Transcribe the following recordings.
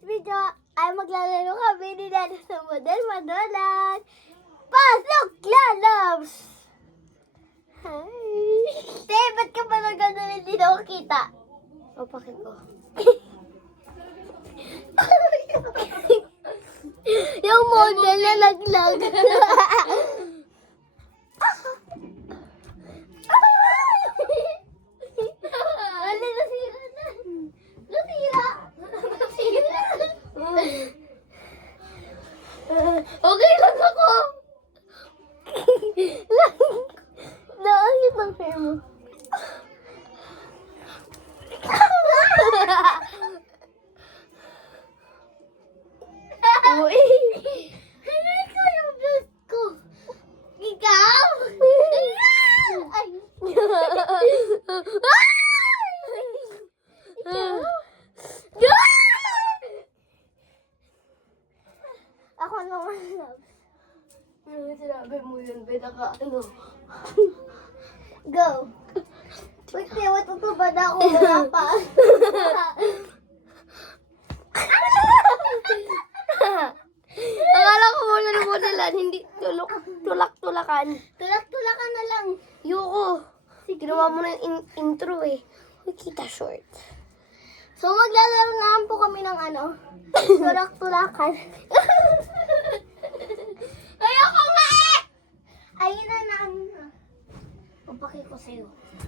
video ay maglalaro kami ni Dada sa Model Madolan. Pasok, lalabs! Hi! Te, ba't ka pa na gano'n hindi na ako kita? Papakit ko. Yung model na laglag. Ano, nasira na. Nasira. Okay lang ako. Nakakit ang hair mo. Uy! Ano ikaw yung vlog ko? Ikaw? Ay! Ako naman, love. Ano sinabi mo yun? Naka, ano? Go! Wait, matutubad ako. Wala pa. Akala ko muna na modelan, hindi tulak-tulakan. Tulak-tulakan na lang. Yuko. Ginawa mo na yung intro eh. Kita short. So maglalaro naman po kami ng ano, tulak-tulakan. Ayoko nga eh! Ayun na namin. Papakit ko sa'yo.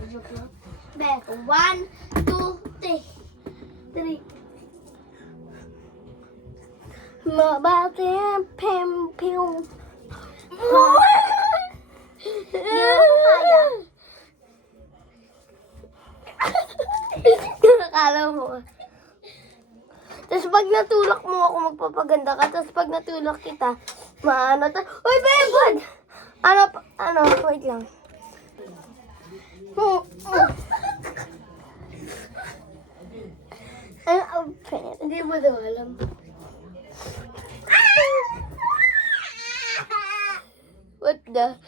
Joke lang. Be, 1, 2, 3. Mabati ang pem-pew. Hindi mo kaya. Akala mo. Tapos pag natulak mo ako, magpapaganda ka. Tapos pag natulak kita, maano ta. Uy, bebod! Ano, wait lang. Ano, outfit? Hindi mo daw alam. What the?